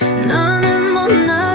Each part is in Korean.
나는 못나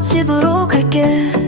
집으로 갈게.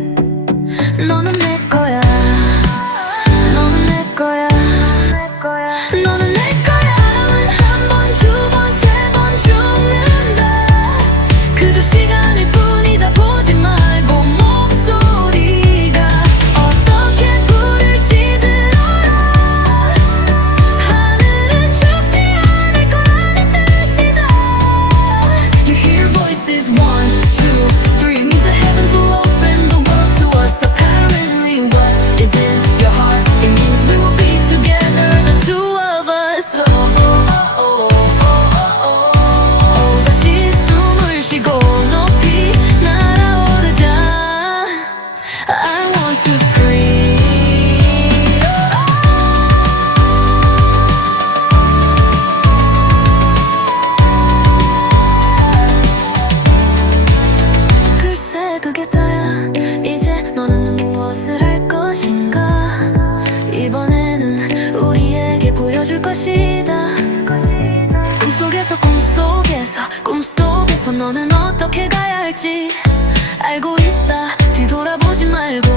것이다? 꿈속에서 꿈속에서 꿈속에서 너는 어떻게 가야 할지 알고 있다. 뒤돌아보지 말고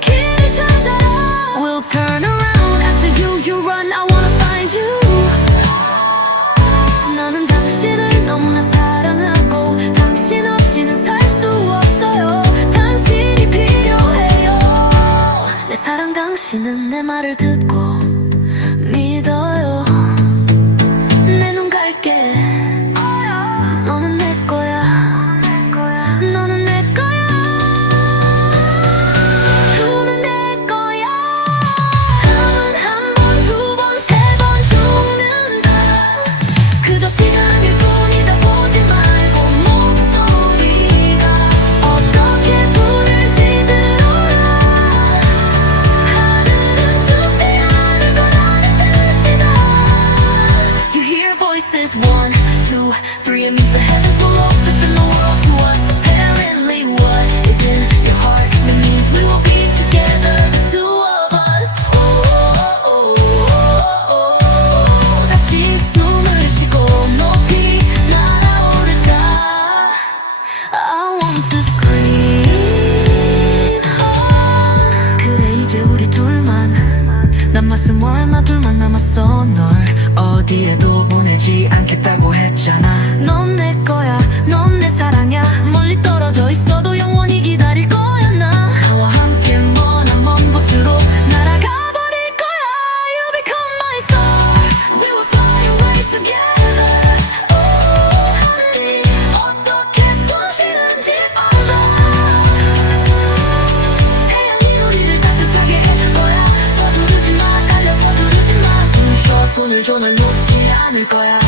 길을 찾아라. We'll turn around. After you you run. I wanna find you. 나는 당신을 너무나 사랑하고 당신 없이는 살 수 없어요. 당신이 필요해요. 내 사랑 당신은 내 말을 듣고 It means the heavens will open from the world to us. Apparently, what is in your heart? It means we will be together, the two of us. Oh, oh, oh, oh, oh, oh. 다시 숨을 쉬고 높이 날아오르자. I want to scream. Oh. 그래 이제 우리 둘만 남았음 뭘 나 둘만 남았어 널 어디에도 보내지 않게. 전을 놓지 않을 거야.